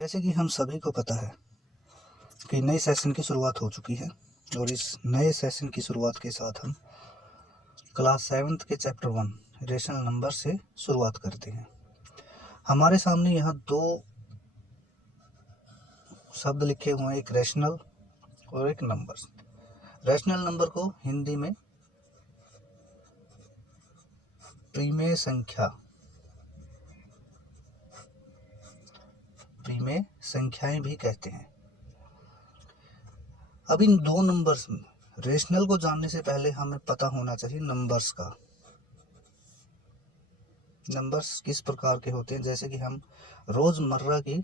जैसे कि हम सभी को पता है कि नए सेशन की शुरुआत हो चुकी है और इस नए सेशन की शुरुआत के साथ हम क्लास 7th के चैप्टर 1 रेशनल नंबर से शुरुआत करते हैं। हमारे सामने यहाँ दो शब्द लिखे हुए हैं, एक रेशनल और एक नंबर। रेशनल नंबर को हिंदी में प्रीमेय संख्याएं भी कहते हैं। अब इन दो नंबर्स में रेशनल को जानने से पहले हमें पता होना चाहिए नंबर्स का। नंबर्स किस प्रकार के होते हैं, जैसे कि हम रोजमर्रा की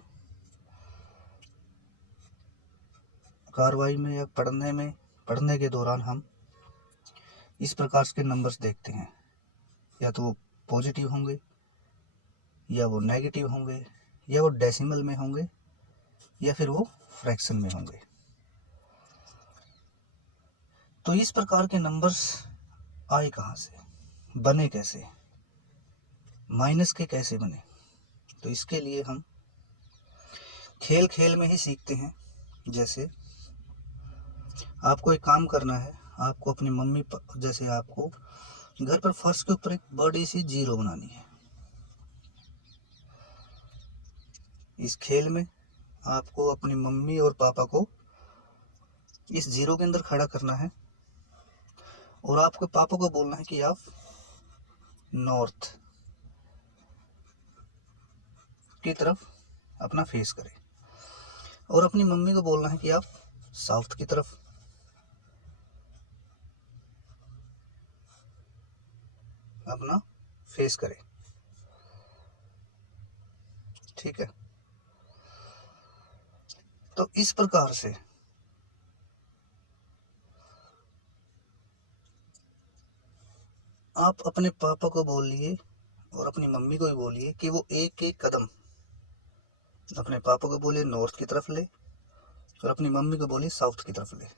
कार्रवाई में या पढ़ने के दौरान हम इस प्रकार के नंबर्स देखते हैं, या तो वो पॉजिटिव होंगे या वो नेगेटिव होंगे या वो डेसिमल में होंगे या फिर वो फ्रैक्शन में होंगे। तो इस प्रकार के नंबर्स आए कहाँ से, बने कैसे, माइनस के कैसे बने, तो इसके लिए हम खेल खेल में ही सीखते हैं। जैसे आपको एक काम करना है, आपको अपनी जैसे आपको घर पर फर्श के ऊपर एक बड़ी सी जीरो बनानी है। इस खेल में आपको अपनी मम्मी और पापा को इस जीरो के अंदर खड़ा करना है और आपके पापा को बोलना है कि आप नॉर्थ की तरफ अपना फेस करें और अपनी मम्मी को बोलना है कि आप साउथ की तरफ। अपना फेस करें, ठीक है। तो इस प्रकार से आप अपने पापा को बोलिए और अपनी मम्मी को भी बोलिए कि वो एक एक कदम अपने पापा को बोलिए नॉर्थ की तरफ ले और अपनी मम्मी को बोलिए साउथ की तरफ ले।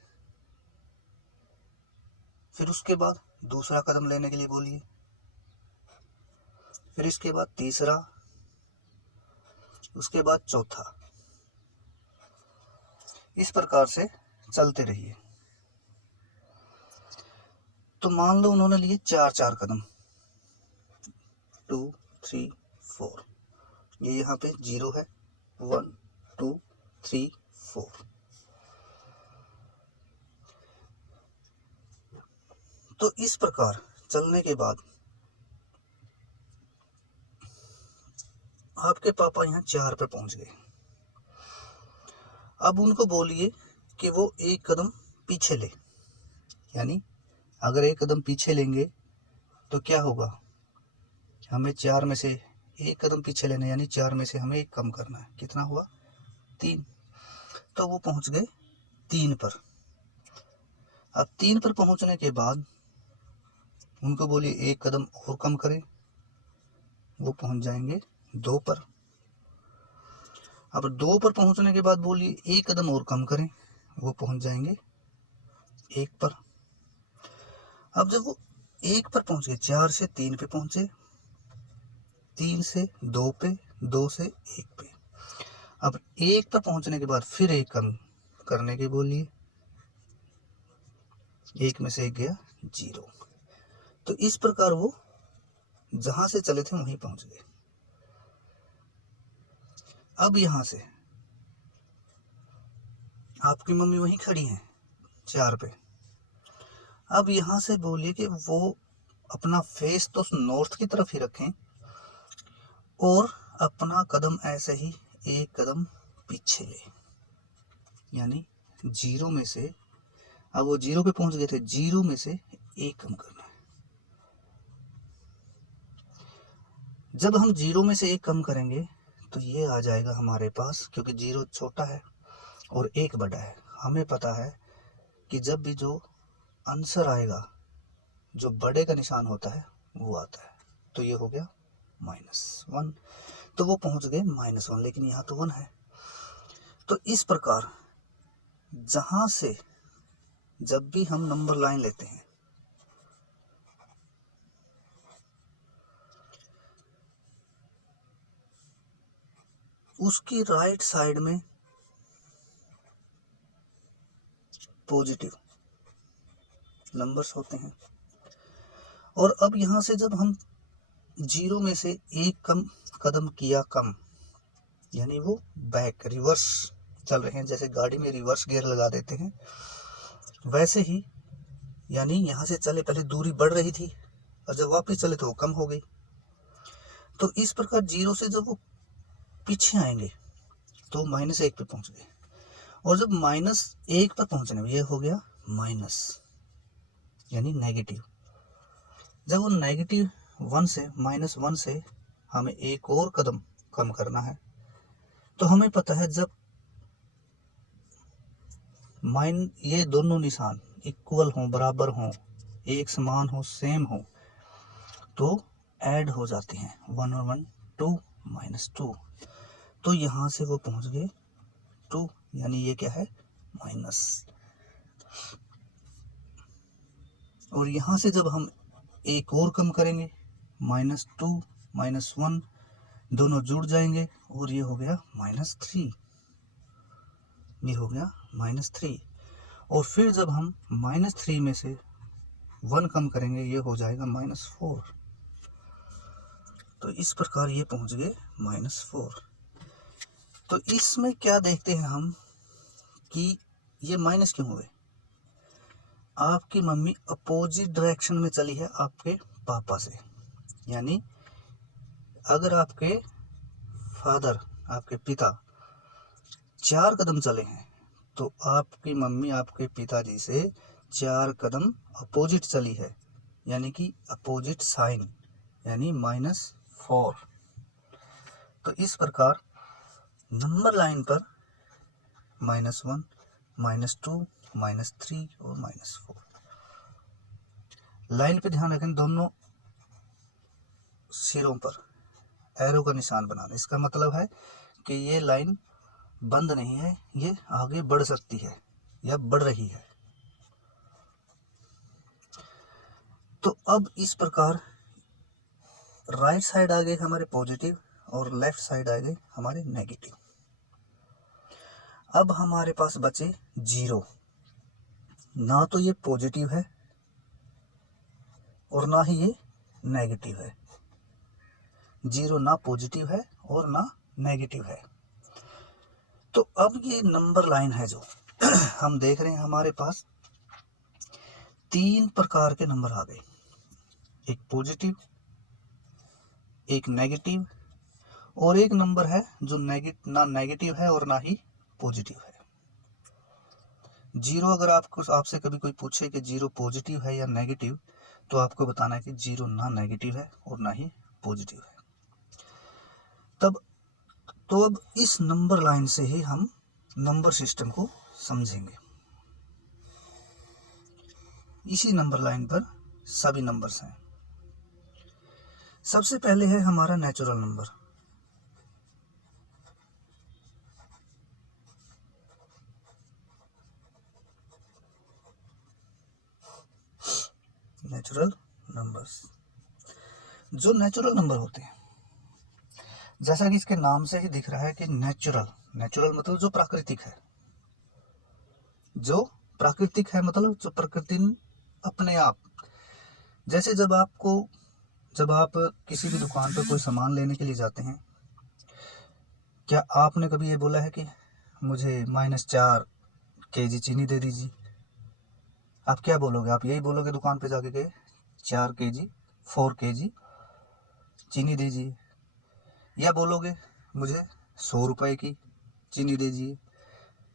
फिर उसके बाद दूसरा कदम लेने के लिए बोलिए, फिर इसके बाद तीसरा, उसके बाद चौथा। इस प्रकार से चलते रहिए। तो मान लो उन्होंने लिए 4 कदम, 2 3 4, ये यहाँ पे जीरो है, 1 2 3 4। तो इस प्रकार चलने के बाद आपके पापा यहाँ 4 पे पहुंच गए। अब उनको बोलिए कि वो एक कदम पीछे ले, यानी अगर एक कदम पीछे लेंगे तो क्या होगा, हमें 4 में से एक कदम पीछे लेना, यानी 4 में से हमें एक कम करना है। कितना हुआ, 3। तो वो पहुंच गए 3 पर। अब 3 पर पहुंचने के बाद उनको बोलिए एक कदम और कम करें, वो पहुंच जाएंगे 2 पर। अब 2 पर पहुंचने के बाद बोलिए एक कदम और कम करें, वो पहुंच जाएंगे 1 पर। अब जब वो 1 पर पहुंच गए, 4 से 3 पे पहुंचे, 3 से 2 पे, 2 से 1 पे। अब 1 पर पहुंचने के बाद फिर एक कम करने के बोलिए, 1 में से 1 गया 0। तो इस प्रकार वो जहां से चले थे वहीं पहुंच गए। अब यहां से आपकी मम्मी वहीं खड़ी हैं 4 पे। अब यहां से बोलिए कि वो अपना फेस तो नॉर्थ की तरफ ही रखें और अपना कदम ऐसे ही एक कदम पीछे ले, यानी 0 में से, अब वो 0 पे पहुंच गए थे, 0 में से 1 कम करना है। जब हम 0 में से 1 कम करेंगे तो ये आ जाएगा हमारे पास, क्योंकि 0 छोटा है और 1 बड़ा है। हमें पता है कि जब भी जो आंसर आएगा, जो बड़े का निशान होता है वो आता है। तो ये हो गया -1। तो वो पहुंच गए -1, लेकिन यहाँ तो 1 है। तो इस प्रकार जहां से जब भी हम नंबर लाइन लेते हैं, उसकी राइट साइड में पॉजिटिव नंबर्स होते हैं। और अब यहाँ से जब हम 0 में से एक कदम किया कम, यानी वो बैक रिवर्स चल रहे हैं, जैसे गाड़ी में रिवर्स गियर लगा देते हैं वैसे ही, यानी यहाँ से चले पहले दूरी बढ़ रही थी और जब वापस चले तो वो कम हो गई। तो इस प्रकार 0 से जब वो पीछे आएंगे तो -1 पे पहुंच गए, और जब -1 पर पहुंचने में ये हो गया माइनस, यानी नेगेटिव। जब वो -1 से -1 से हमें एक और कदम कम करना है, तो हमें पता है जब ये दोनों निशान इक्वल हो, बराबर हो, एक समान हो, सेम हो, तो ऐड हो जाते हैं 1 और 1 2 -2। तो यहाँ से वो पहुँच गए 2, यानी ये क्या है माइनस। और यहाँ से जब हम एक और कम करेंगे -2 -1 दोनों जुड़ जाएंगे और ये हो गया -3, ये हो गया -3। और फिर जब हम -3 में से 1 कम करेंगे ये हो जाएगा -4। तो इस प्रकार ये पहुंच गए -4। तो इसमें क्या देखते हैं हम कि ये माइनस क्यों हुए। आपकी मम्मी अपोजिट डायरेक्शन में चली है आपके पापा से, यानी अगर आपके फादर, आपके पिता 4 कदम चले हैं तो आपकी मम्मी आपके पिताजी से 4 कदम अपोजिट चली है, यानी कि अपोजिट साइन, यानी -4। तो इस प्रकार नंबर लाइन पर -1 -2 -3 और -4। लाइन पे ध्यान रखें, दोनों सिरों पर एरो का निशान बनाना। इसका मतलब है कि ये लाइन बंद नहीं है, ये आगे बढ़ सकती है या बढ़ रही है। तो अब इस प्रकार राइट साइड आ गए हमारे पॉजिटिव और लेफ्ट साइड आ गए हमारे नेगेटिव। अब हमारे पास बचे 0। ना तो ये पॉजिटिव है और ना ही ये नेगेटिव है। 0 ना पॉजिटिव है और ना नेगेटिव है। तो अब ये नंबर लाइन है जो हम देख रहे हैं, हमारे पास 3 प्रकार के नंबर आ गए, एक पॉजिटिव, एक नेगेटिव और एक नंबर है जो ना नेगेटिव है और ना ही पॉजिटिव है। 0 अगर आपसे कभी कोई पूछे कि 0 पॉजिटिव है या नेगेटिव, तो आपको बताना है कि 0 ना नेगेटिव है और ना ही पॉजिटिव है। तो अब इस नंबर लाइन से ही हम नंबर सिस्टम को समझेंगे। इसी नंबर लाइन पर सभी नंबर्स हैं। सबसे पहले है हमारा नेचुरल नंबर। नेचुरल नंबर्स, जो नेचुरल नंबर होते हैं, जैसा कि इसके नाम से ही दिख रहा है कि नेचुरल मतलब जो प्राकृतिक है। जो प्राकृतिक है मतलब जो प्रकृति अपने आप, जैसे जब आप किसी भी दुकान पर कोई सामान लेने के लिए जाते हैं, क्या आपने कभी ये बोला है कि मुझे -4 kg चीनी दे दीजिए? आप क्या बोलोगे? आप यही बोलोगे दुकान पे जाके के 4 kg 4 kg चीनी दीजिए, या बोलोगे मुझे 100 रुपए की चीनी दीजिए?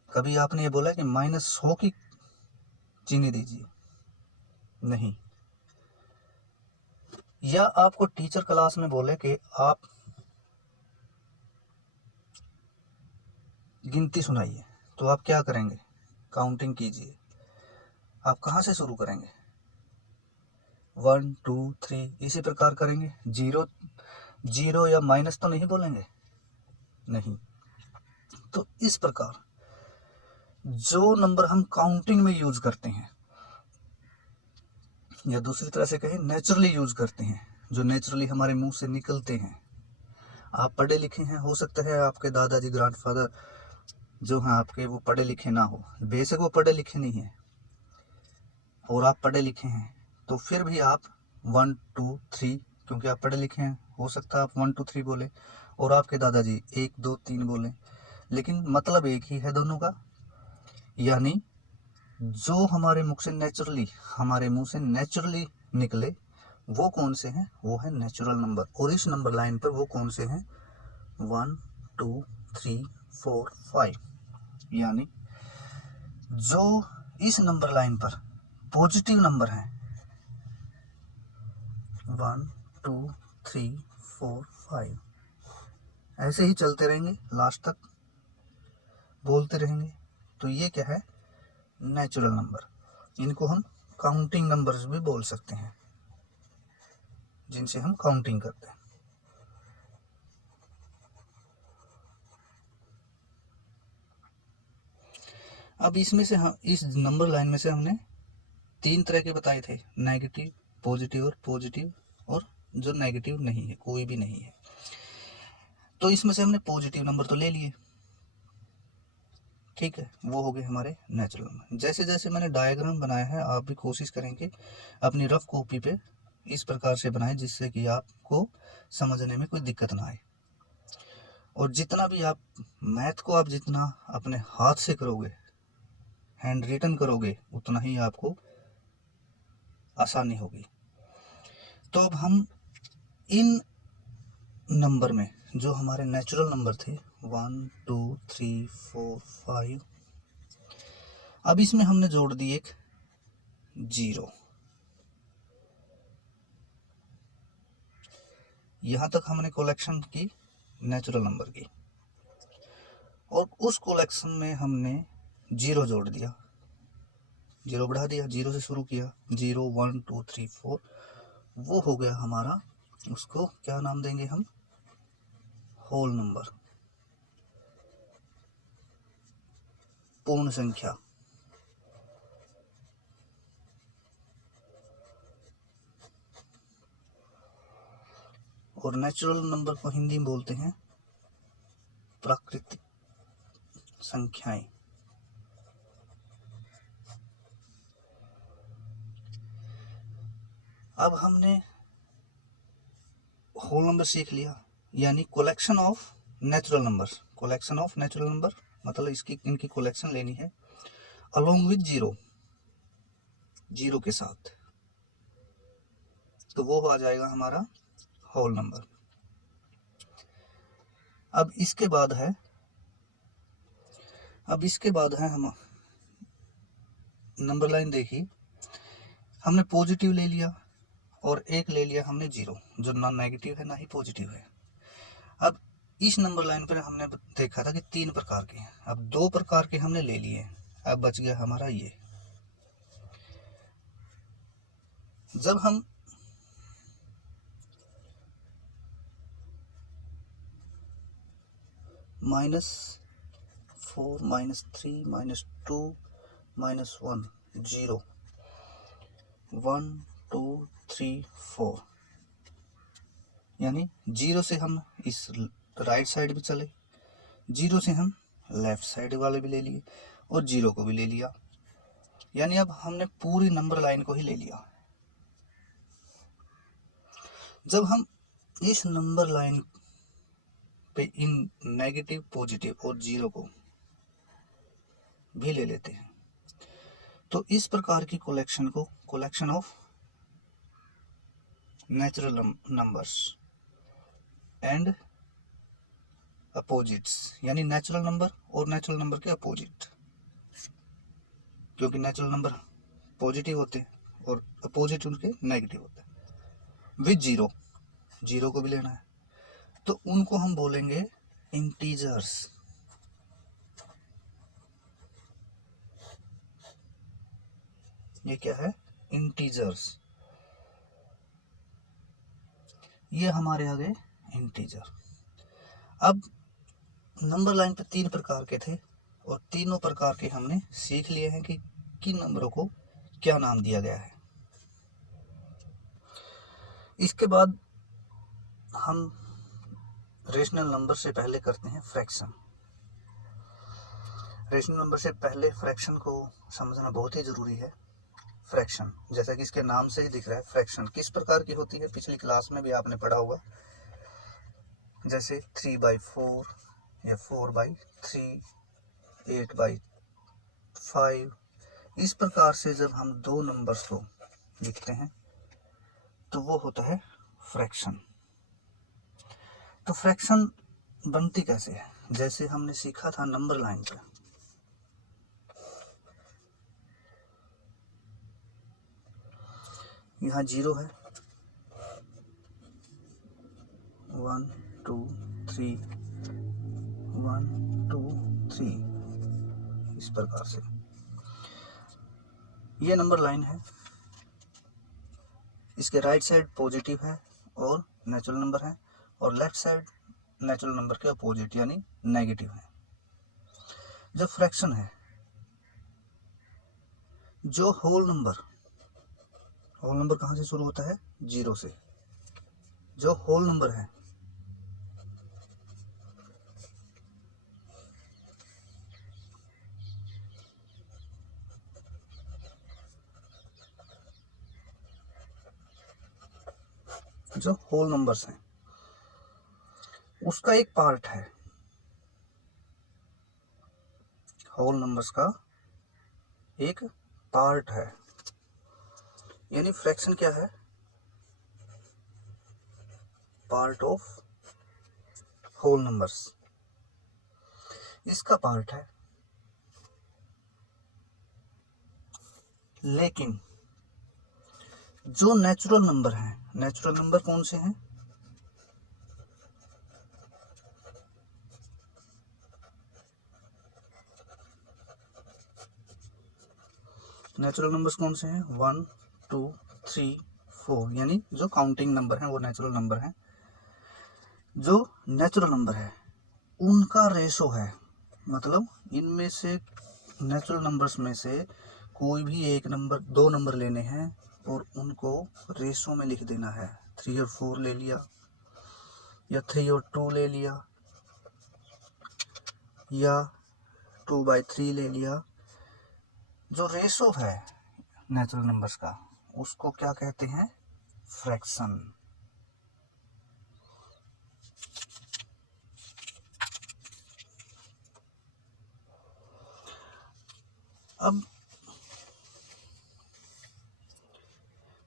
कभी आपने ये बोला कि -100 की चीनी दीजिए? नहीं। या आपको टीचर क्लास में बोले कि आप गिनती सुनाइए, तो आप क्या करेंगे? काउंटिंग कीजिए। आप कहाँ से शुरू करेंगे? 1 2 3 इसी प्रकार करेंगे। जीरो या माइनस तो नहीं बोलेंगे, नहीं। तो इस प्रकार जो नंबर हम काउंटिंग में यूज करते हैं, या दूसरी तरह से कहें नेचुरली यूज करते हैं, जो नेचुरली हमारे मुंह से निकलते हैं, आप पढ़े लिखे हैं, हो सकता है आपके दादाजी ग्रैंडफादर जो हैं आपके वो पढ़े लिखे ना हो, बेशक वो पढ़े लिखे नहीं हैं और आप पढ़े लिखे हैं, तो फिर भी आप 1 2 3, क्योंकि आप पढ़े लिखे हैं, हो सकता है आप 1 2 3 बोले और आपके दादाजी 1 2 3 बोले, लेकिन मतलब एक ही है दोनों का। यानी जो हमारे मुंह से नेचुरली निकले वो कौन से हैं, वो है नेचुरल नंबर। और इस नंबर लाइन पर वो कौन से हैं, 1 2 3 4 5। यानी जो इस नंबर लाइन पर पॉजिटिव नंबर हैं 1 2 3 4 5, ऐसे ही चलते रहेंगे लास्ट तक बोलते रहेंगे, तो ये क्या है, नेचुरल नंबर। इनको हम काउंटिंग नंबर्स भी बोल सकते हैं, जिनसे हम काउंटिंग करते हैं। अब इसमें से हम इस नंबर लाइन में से हमने 3 तरह के बताए थे, नेगेटिव, पॉजिटिव और जो नेगेटिव नहीं है, कोई भी नहीं है। तो इसमें से हमने पॉजिटिव नंबर तो ले लिए, ठीक है, वो हो गए हमारे नेचुरल नंबर। जैसे जैसे मैंने डायग्राम बनाया है, आप भी कोशिश करेंगे अपनी रफ कॉपी पे इस प्रकार से बनाएं जिससे कि आपको समझने में कोई दिक्कत ना आए। और जितना भी आप मैथ को आप जितना अपने हाथ से करोगे, हैंड रिटन करोगे, उतना ही आपको आसानी होगी। तो अब हम इन नंबर में जो हमारे नेचुरल नंबर थे 1 2 3 4 5, अब इसमें हमने जोड़ दी एक 0। यहाँ तक हमने कलेक्शन की नेचुरल नंबर की, और उस कलेक्शन में हमने 0 जोड़ दिया, 0 बढ़ा दिया, 0 से शुरू किया, 0 1 2 3 4, वो हो गया हमारा, उसको क्या नाम देंगे हम, होल नंबर, पूर्ण संख्या। और नेचुरल नंबर को हिंदी में बोलते हैं प्राकृतिक संख्याएं। अब हमने होल नंबर सीख लिया, यानी collection of natural number. Collection of natural number मतलब इनकी कलेक्शन लेनी है अलोंग विद 0 के साथ, तो वो आ जाएगा हमारा होल नंबर। अब इसके बाद है हम नंबर लाइन देखी, हमने पॉजिटिव ले लिया और एक ले लिया हमने 0, जो ना नेगेटिव है ना ही पॉजिटिव है। अब इस नंबर लाइन पर हमने देखा था कि 3 प्रकार के हैं, अब 2 प्रकार के हमने ले लिए, अब बच गया हमारा ये। जब हम -4 -3 -2 -1 0 1 2 3 4, यानी 0 से हम इस राइट साइड भी चले, 0 से हम लेफ्ट साइड वाले भी ले लिए और 0 को भी ले लिया, यानी अब हमने पूरी नंबर लाइन को ही ले लिया। जब हम इस नंबर लाइन पे इन नेगेटिव, पॉजिटिव और 0 को भी ले लेते हैं, तो इस प्रकार की कलेक्शन को collection of natural numbers and opposites, यानी नेचुरल नंबर और नेचुरल नंबर के अपोजिट, क्योंकि नेचुरल नंबर पॉजिटिव होते हैं और अपोजिट उनके नेगेटिव होते हैं, विद 0 को भी लेना है, तो उनको हम बोलेंगे इंटीजर्स। ये क्या है, इंटीजर्स, ये हमारे आ गए इंटीजर। अब नंबर लाइन पे 3 प्रकार के थे और तीनों प्रकार के हमने सीख लिए हैं कि किन नंबरों को क्या नाम दिया गया है। इसके बाद हम रेशनल नंबर से पहले करते हैं फ्रैक्शन। रेशनल नंबर से पहले फ्रैक्शन को समझना बहुत ही ज़रूरी है। फ्रैक्शन जैसा कि इसके नाम से ही दिख रहा है, फ्रैक्शन किस प्रकार की होती है पिछली क्लास में भी आपने पढ़ा होगा। जैसे 3/4 या 4/3, 8/5, इस प्रकार से जब हम दो नंबर्स को लिखते हैं तो वो होता है फ्रैक्शन। तो फ्रैक्शन बनती कैसे है, जैसे हमने सीखा था नंबर लाइन पर। यहाँ 0 है, 1 2 3, 1 2 3, इस प्रकार से ये नंबर लाइन है। इसके राइट साइड पॉजिटिव है और नेचुरल नंबर है, और लेफ्ट साइड नेचुरल नंबर के अपोजिट यानी नेगेटिव है। जब फ्रैक्शन है, जो होल नंबर कहाँ से शुरू होता है, 0 से। जो होल नंबर है जो होल नंबर्स हैं उसका एक पार्ट है, होल नंबर्स का एक पार्ट है। यानी फ्रैक्शन क्या है, पार्ट ऑफ होल नंबर्स, इसका पार्ट है। लेकिन जो नेचुरल नंबर है, नेचुरल नंबर कौन से हैं, नेचुरल नंबर्स कौन से हैं, 1 2 3 4, यानी जो काउंटिंग नंबर हैं वो नेचुरल नंबर हैं। जो नेचुरल नंबर है उनका रेशो है, मतलब इनमें से नेचुरल नंबर्स में से कोई भी एक नंबर, दो नंबर लेने हैं और उनको रेशो में लिख देना है। 3 और 4 ले लिया, या 3 और 2 ले लिया, या 2/3 ले लिया। जो रेशो है नेचुरल नंबर्स का उसको क्या कहते हैं, फ्रैक्शन। अब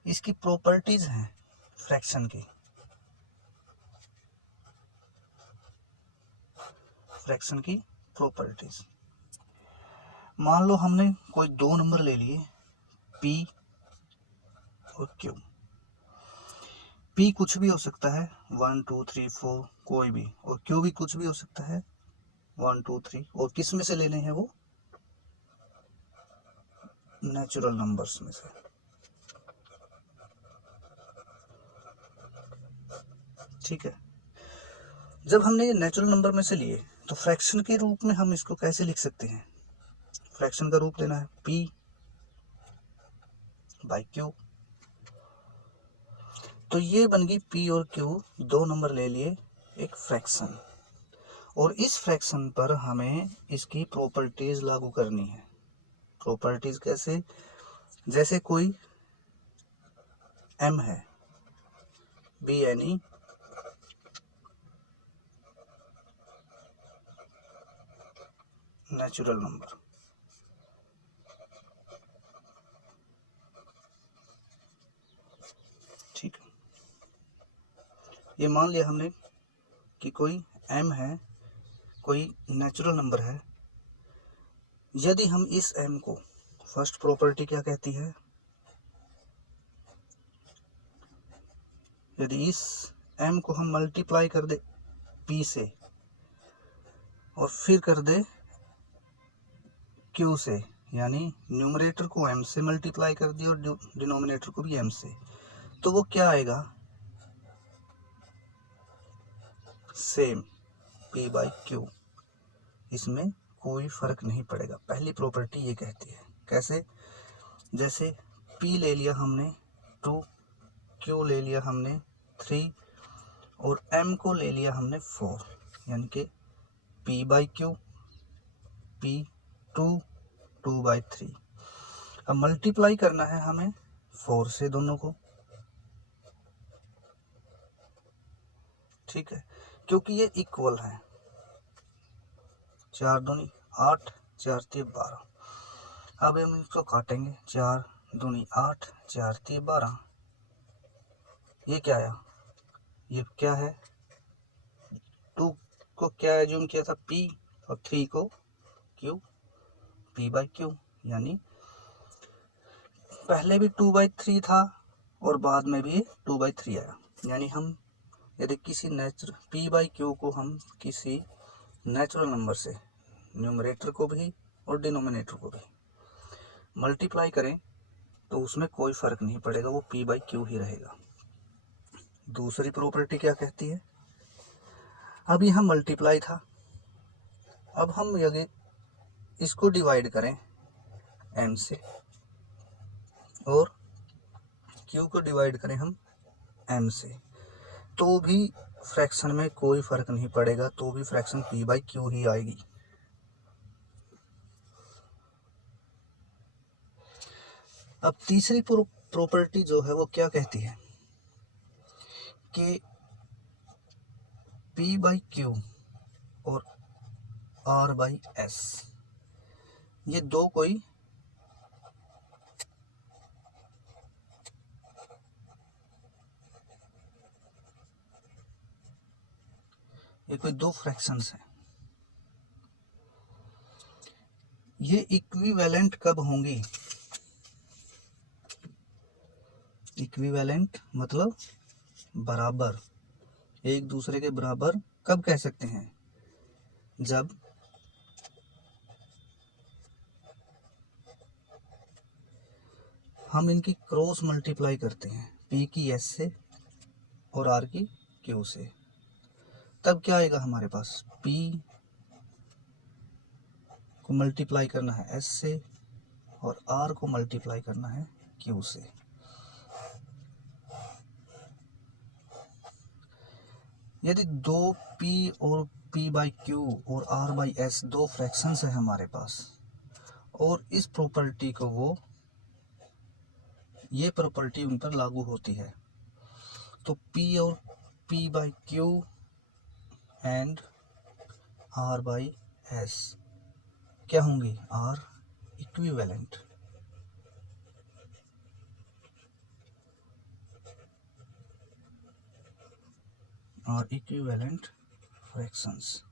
इसकी प्रॉपर्टीज हैं फ्रैक्शन की। फ्रैक्शन की प्रॉपर्टीज, मान लो हमने कोई दो नंबर ले लिए, P और Q। P कुछ भी हो सकता है, 1 2 3 4 कोई भी, और Q भी कुछ भी हो सकता है, 1 2 3। और किस में से लेने हैं वो, नेचुरल नंबर्स में से। ठीक है, जब हमने ये नेचुरल नंबर में से लिए तो फ्रैक्शन के रूप में हम इसको कैसे लिख सकते हैं, फ्रैक्शन का रूप लेना है P/Q। तो ये बन गई P और Q, दो नंबर ले लिए, एक फ्रैक्शन। और इस फ्रैक्शन पर हमें इसकी प्रॉपर्टीज लागू करनी है। प्रॉपर्टीज कैसे, जैसे कोई M है, BNE, नेचुरल नंबर। ठीक है, ये मान लिया हमने कि कोई M है, कोई नेचुरल नंबर है। यदि हम इस M को, फर्स्ट प्रॉपर्टी क्या कहती है, यदि इस M को हम मल्टीप्लाई कर दे P से और फिर कर दे Q से, यानी न्यूमरेटर को M से मल्टीप्लाई कर दिया और डिनोमिनेटर को भी M से, तो वो क्या आएगा, सेम P/Q। इसमें कोई फर्क नहीं पड़ेगा। पहली प्रॉपर्टी ये कहती है। कैसे, जैसे P ले लिया हमने 2, Q ले लिया हमने 3, और m को ले लिया हमने 4, यानी कि p/q p2 2/3। अब मल्टीप्लाई करना है हमें 4 से दोनों को, ठीक है, क्योंकि ये इक्वल है। 4 दूनी 8, 4 3 12। अब हम इसको काटेंगे, 4 दूनी 8, 4 3 12। ये क्या आया, ये क्या है, 2 को क्या एज्यूम किया था, p, और 3 को q, p/q, यानी पहले भी 2/3 था और बाद में भी 2/3 आया। यानी हम यदि किसी p/q को हम किसी नेचुरल नंबर से, न्यूमरेटर को भी और डिनोमिनेटर को भी मल्टीप्लाई करें तो उसमें कोई फर्क नहीं पड़ेगा, वो p/q ही रहेगा। दूसरी प्रॉपर्टी क्या कहती है, अब यहाँ मल्टीप्लाई था, अब हम यदि इसको डिवाइड करें m से और q को डिवाइड करें हम m से, तो भी फ्रैक्शन में कोई फर्क नहीं पड़ेगा, तो भी फ्रैक्शन p/q ही आएगी। अब तीसरी प्रॉपर्टी जो है वो क्या कहती है कि p/q और r/s ये दो कोई दो फ्रैक्शंस हैं। ये इक्विवेलेंट कब होंगी, इक्विवेलेंट मतलब बराबर, एक दूसरे के बराबर कब कह सकते हैं, जब हम इनकी क्रॉस मल्टीप्लाई करते हैं, p की s से और r की q से। तब क्या आएगा हमारे पास, p को मल्टीप्लाई करना है s से और r को मल्टीप्लाई करना है q से। यदि दो p और p/q और r/s दो फ्रैक्शंस है हमारे पास, और इस प्रॉपर्टी को वो, ये प्रॉपर्टी उन पर लागू होती है, तो p और p/q एंड r/s क्या होंगे, आर इक्विवेलेंट। और इक्विवेलेंट फ्रैक्शंस।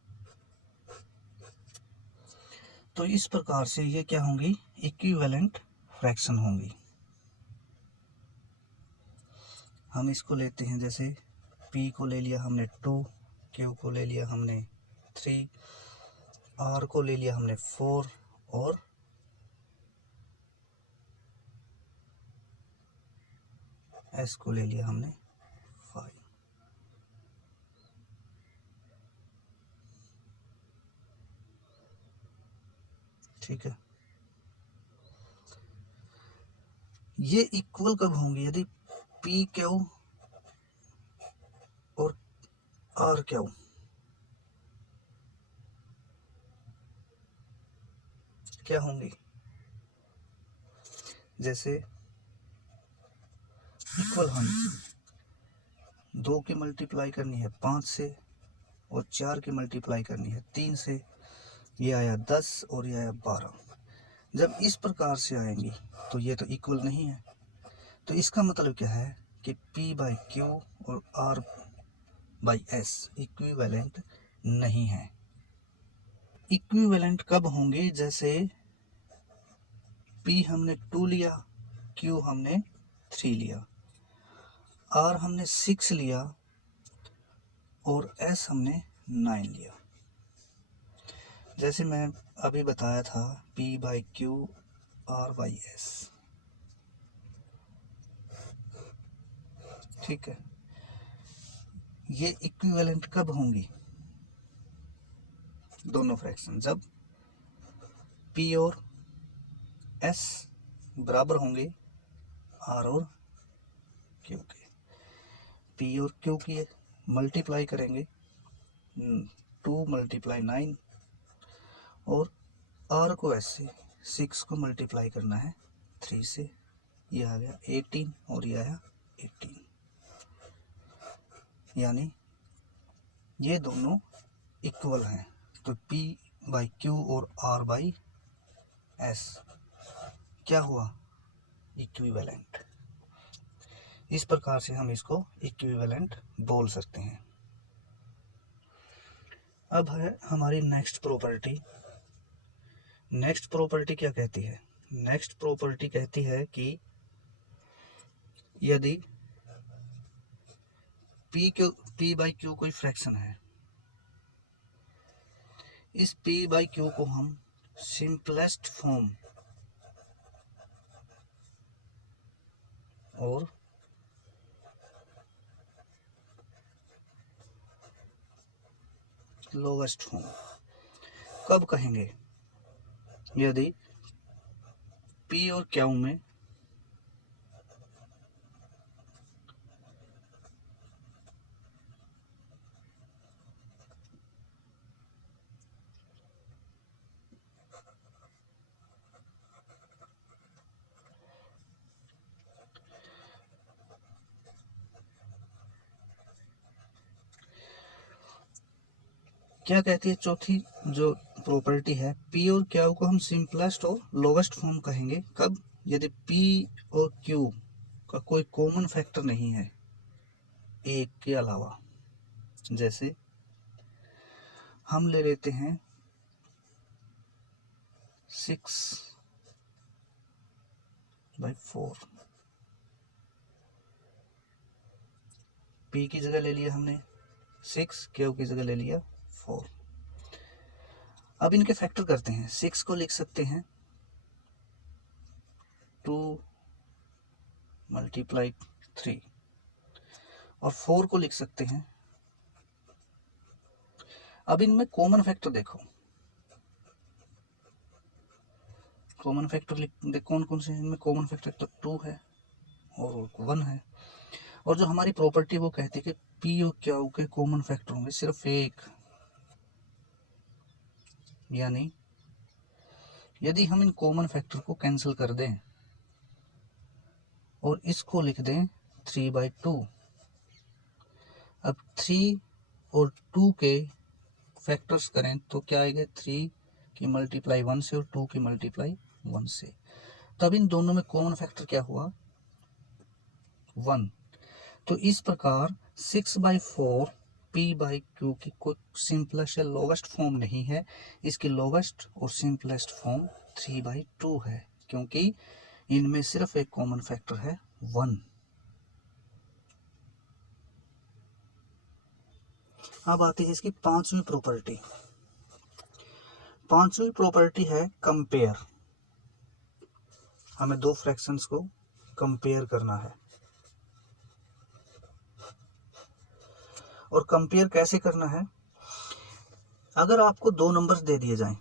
तो इस प्रकार से ये क्या होंगी, इक्विवेलेंट फ्रैक्शन होंगी। हम इसको लेते हैं, जैसे p को ले लिया हमने 2, q को ले लिया हमने 3, r को ले लिया हमने 4 और s को ले लिया हमने 5। ठीक है, ये इक्वल कब होंगी, यदि p/q और r/q क्या होंगी, जैसे इक्वल होंगी, 2 की मल्टीप्लाई करनी है 5 से और 4 की मल्टीप्लाई करनी है 3 से, ये आया 10 और ये आया 12। जब इस प्रकार से आएंगी तो ये तो इक्वल नहीं है, तो इसका मतलब क्या है कि p/q और r/s इक्विवेलेंट नहीं है। इक्विवेलेंट कब होंगे, जैसे p हमने 2 लिया, q हमने 3 लिया, r हमने 6 लिया और s हमने 9 लिया। जैसे मैं अभी बताया था p/q r/s, ठीक है, ये इक्विवेलेंट कब होंगी, दोनों फ्रैक्शन, जब p और s बराबर होंगे r और q के। p और q की मल्टीप्लाई करेंगे 2 × 9 और r को ऐसे 6 को मल्टीप्लाई करना है 3 से, ये आ गया 18 और ये आया 18, यानी ये दोनों इक्वल हैं। तो P/Q और R/S क्या हुआ? इक्विवेलेंट। इस प्रकार से हम इसको इक्विवेलेंट बोल सकते हैं। अब है हमारी नेक्स्ट प्रॉपर्टी। नेक्स्ट प्रॉपर्टी क्या कहती है? नेक्स्ट प्रॉपर्टी कहती है कि यदि P/Q कोई फ्रैक्शन है, इस P/Q को हम सिंपलेस्ट फॉर्म और लोवेस्ट फॉर्म कब कहेंगे? यदि P और Q में क्या कहती है चौथी जो प्रॉपर्टी है, P और Q को हम सिंपलेस्ट और लोवेस्ट फॉर्म कहेंगे कब? यदि P और Q का कोई कॉमन फैक्टर नहीं है एक के अलावा। जैसे हम ले लेते हैं 6/4, P की जगह ले लिया हमने 6, Q की जगह ले लिया 4। अब इनके फैक्टर करते हैं। 6 को लिख सकते हैं 2 × 3 और 4 को लिख सकते हैं। अब इनमें कॉमन फैक्टर देखो, कॉमन फैक्टर कौन कौन से हैं इनमें? कॉमन फैक्टर तो 2 है और 1 है। और जो हमारी प्रॉपर्टी वो कहती है कि P और Q के कॉमन फैक्टर होंगे सिर्फ एक, यानी यदि हम इन कॉमन फैक्टर को कैंसिल कर दें और इसको लिख दें 3/2, अब 3 और 2 के फैक्टर्स करें तो क्या आएगा? 3 की मल्टीप्लाई 1 से और 2 की मल्टीप्लाई 1 से। तब इन दोनों में कॉमन फैक्टर क्या हुआ? 1। तो इस प्रकार 6/4 P/Q की कोई सिंपलेस्ट या लोवेस्ट फॉर्म नहीं है। इसकी लोवेस्ट और सिंपलेस्ट फॉर्म 3/2 है, क्योंकि इनमें सिर्फ एक कॉमन फैक्टर है 1। अब आती है इसकी पांचवी प्रॉपर्टी। पांचवी प्रॉपर्टी है कंपेयर। हमें दो फ्रैक्शंस को कंपेयर करना है। और कंपेयर कैसे करना है? अगर आपको दो नंबर्स दे दिए जाएं,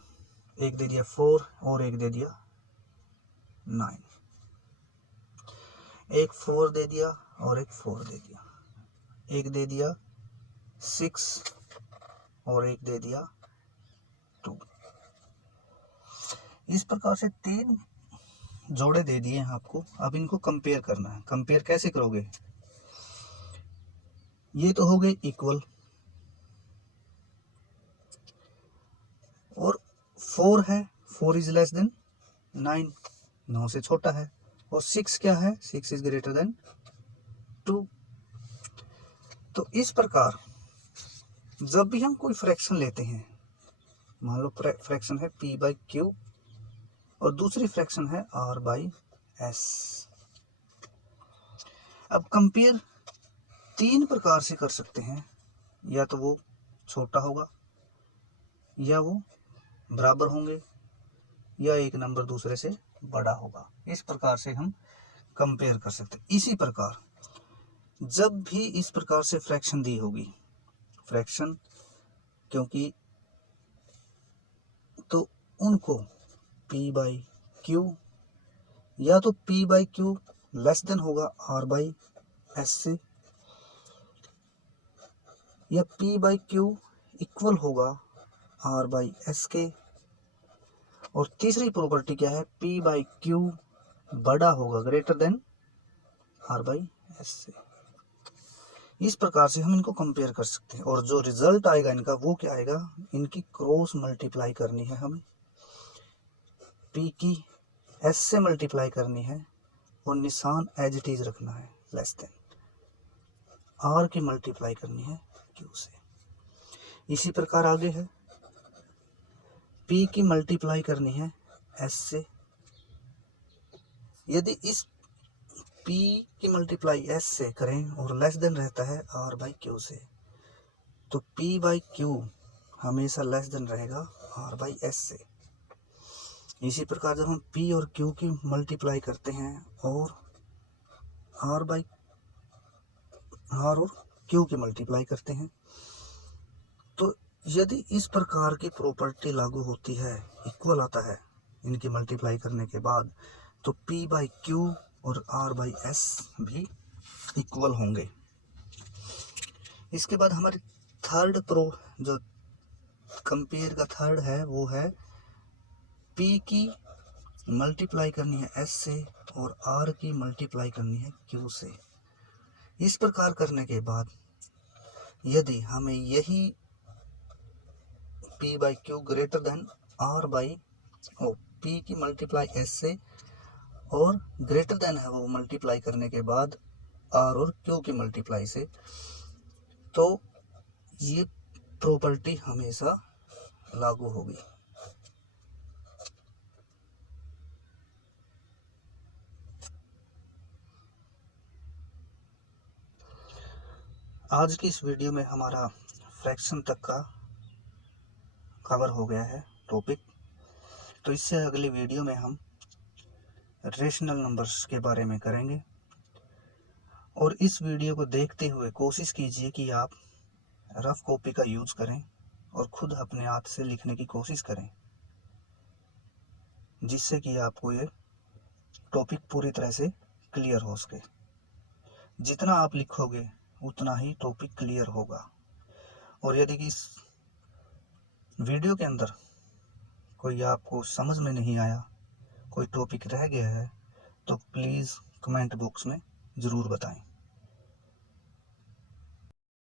एक दे दिया 4 और एक दे दिया 9, एक 4 दे दिया और एक 4 दे दिया, एक दे दिया 6 और एक दे दिया 2। इस प्रकार से 3 जोड़े दे दिए हैं आपको। अब इनको कंपेयर करना है। कंपेयर कैसे करोगे? ये तो हो गए इक्वल, और 4 है, 4 इज लेस देन 9, 9 से छोटा है, और 6 क्या है? 6 इज ग्रेटर देन 2। तो इस प्रकार जब भी हम कोई फ्रैक्शन लेते हैं, मान लो फ्रैक्शन है P/Q और दूसरी फ्रैक्शन है R/S। अब कंपेयर 3 प्रकार से कर सकते हैं, या तो वो छोटा होगा, या वो बराबर होंगे, या एक नंबर दूसरे से बड़ा होगा। इस प्रकार से हम कंपेयर कर सकते हैं। इसी प्रकार जब भी इस प्रकार से फ्रैक्शन दी होगी, फ्रैक्शन क्योंकि, तो उनको P/Q या तो P/Q लेस देन होगा R/S से, या P बाई क्यू इक्वल होगा R बाई एस के। और तीसरी प्रॉपर्टी क्या है, P बाई क्यू बड़ा होगा, greater than R by S से। इस प्रकार से हम इनको कंपेयर कर सकते हैं और जो रिजल्ट आएगा इनका वो क्या आएगा, इनकी क्रॉस मल्टीप्लाई करनी है हमें, P की S से मल्टीप्लाई करनी है और निशान एज इट इज रखना है, लेस देन R की मल्टीप्लाई करनी है Q से। इसी प्रकार आगे है, P की मल्टीप्लाई करनी है S से। यदि इस P की मल्टीप्लाई S से करें और लेस देन रहता है R बाई क्यू से, तो P बाई क्यू हमेशा लेस देन रहेगा R बाई एस से। इसी प्रकार जब हम P और Q की मल्टीप्लाई करते हैं और R और Q की मल्टीप्लाई करते हैं, तो यदि इस प्रकार की प्रॉपर्टी लागू होती है, इक्वल आता है इनकी मल्टीप्लाई करने के बाद, तो P बाई क्यू और R बाई एस भी इक्वल होंगे। इसके बाद हमारी थर्ड जो कंपेयर का थर्ड है वो है P की मल्टीप्लाई करनी है S से और R की मल्टीप्लाई करनी है Q से। इस प्रकार करने के बाद यदि हमें यही P by Q greater than R by P की मल्टीप्लाई S से और ग्रेटर देन है वो मल्टीप्लाई करने के बाद R और Q की मल्टीप्लाई से, तो ये प्रॉपर्टी हमेशा लागू होगी। आज की इस वीडियो में हमारा फ्रैक्शन तक का कवर हो गया है टॉपिक। तो इससे अगली वीडियो में हम रेशनल नंबर्स के बारे में करेंगे। और इस वीडियो को देखते हुए कोशिश कीजिए कि आप रफ कॉपी का यूज़ करें और खुद अपने हाथ से लिखने की कोशिश करें, जिससे कि आपको ये टॉपिक पूरी तरह से क्लियर हो सके। जितना आप लिखोगे उतना ही टॉपिक क्लियर होगा। और यदि इस वीडियो के अंदर कोई आपको समझ में नहीं आया, कोई टॉपिक रह गया है, तो प्लीज़ कमेंट बॉक्स में ज़रूर बताएं।